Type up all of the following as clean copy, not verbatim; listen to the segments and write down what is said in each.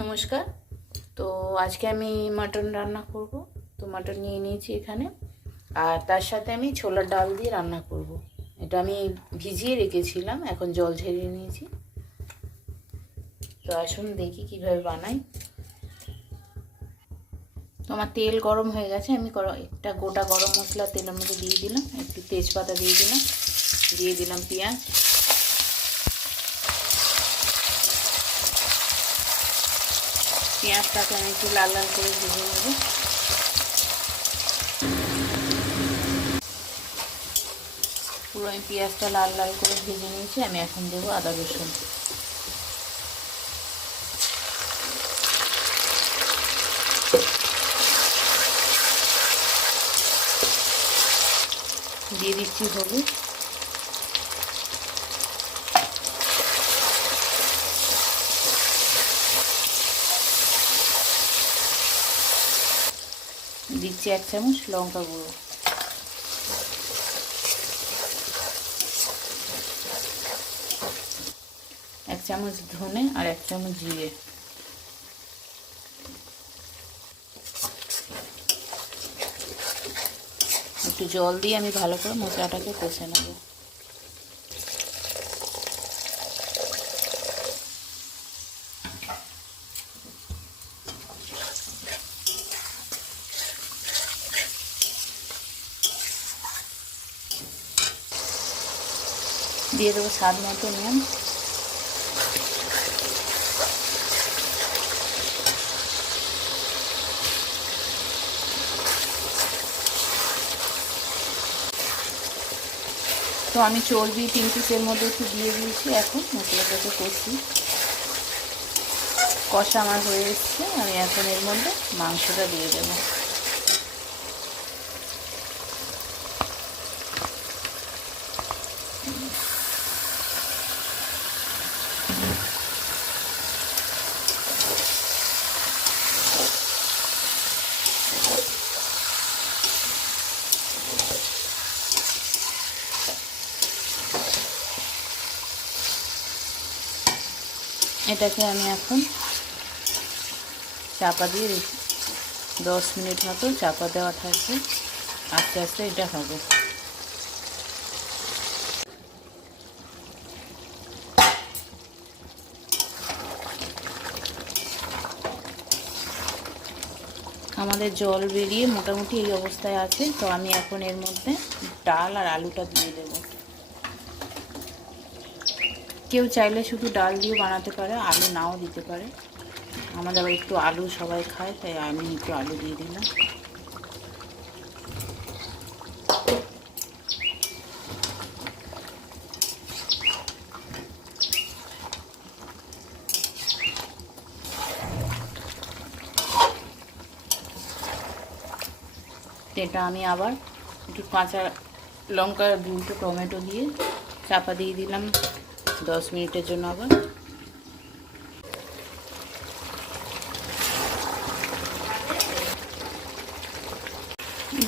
নমস্কার। তো আজকে আমি মাটন রান্না করব। তো মাটন নিয়ে নিয়েছি এখানে, আর তার সাথে আমি ছোলার ডাল দিয়ে রান্না করব। এটা আমি ভিজিয়ে রেখেছিলাম, এখন জল ঝরিয়ে নিয়েছি। তো আসুন দেখি কিভাবে বানাই। তো আমার তেল গরম হয়ে গেছে, আমি একটা গোটা গরম মশলা তেলের মধ্যে দিয়ে দিলাম, একটু তেজপাতা দিয়ে দিলাম পেঁয়াজ, পেঁয়াজটাকে আমি একটু লাল লাল করে ভেজে নেব। পুরো আমি পেঁয়াজটা লাল লাল করে ভেজে নিয়েছি। আমি এখন দেবো আদা রসুন, দিয়ে দিচ্ছি হলুদ, দিচ্ছি 1 চামচ লঙ্কা গুঁড়ো, এক চামচ ধনে আর 1 চামচ জিরে, একটু জল দিয়ে আমি ভালো করে মশলাটাকে কষে নেব। দিয়ে দেবো স্বাদ মতো নুন, তো আমি চর্বি 3 পিসের মধ্যে একটু দিয়ে দিয়েছি। এখন মশলাটাকে কষা আমার হয়ে এসছে। আমি এখন এর মধ্যে মাংসটা দিয়ে দেবো। এটাকে আমি এখন চাপা দিয়ে 10 মিনিট মতো চাপা দেওয়া থাকবে, আস্তে আস্তে এটা হবে। আমাদের জল বেরিয়ে মোটামুটি এই অবস্থায় আছে। তো আমি এখন এর মধ্যে ডাল আর আলুটা দিয়ে দেব। কেউ চাইলে শুধু ডাল দিয়ে বানাতে পারে, আলু নাও দিতে পারে। আমাদের আবার একটু আলু সবাই খায়, তাই আমি একটু আলু দিয়ে দিলাম। এটা আমি আবার একটু কাঁচা লঙ্কা, দুটো টমেটো দিয়ে চাপা দিয়ে দিলাম 10 মিনিটের জন্য। আবার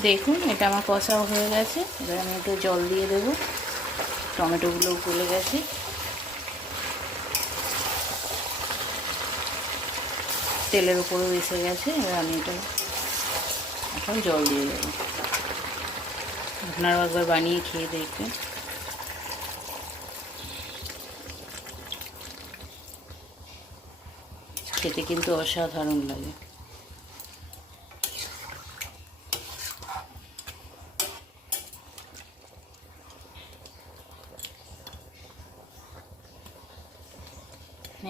দেখুন এটা আমার কষাও হয়ে গেছে। এবার আমি একটু জল দিয়ে দেবো, টমেটোগুলোও গলে গেছে। তেলের উপরেও এসে গেছে। এবার আমি এটা এখন জল দিয়ে দেবো। আপনারাও একবার বানিয়ে খেয়ে দেখবেন। খেতে কিন্তু অসাধারণ লাগে।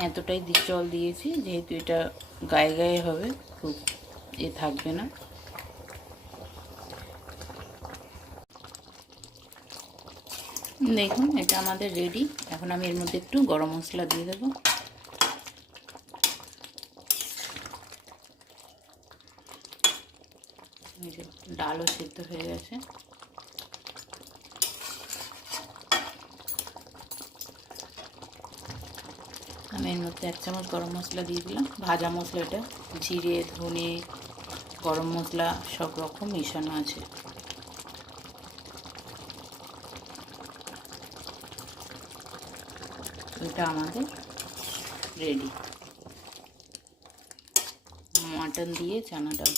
এতটাই জল দিয়েছি, যেহেতু এটা গায়ে গায়ে হবে, খুব থাকবে না। দেখুন এটা আমাদের রেডি। এখন আমি এর মধ্যে একটু গরম মশলা দিয়ে দেবো। ডালও সিদ্ধ হয়ে গেছে। আমি এর মধ্যে 1 চামচ গরম মশলা দিয়ে দিলাম। ভাজা মশলা, এটা জিরে, ধনে, গরম মশলা সব রকম মেশানো আছে। এটা আমাদের রেডি। মাটন দিয়ে চানা ডাল।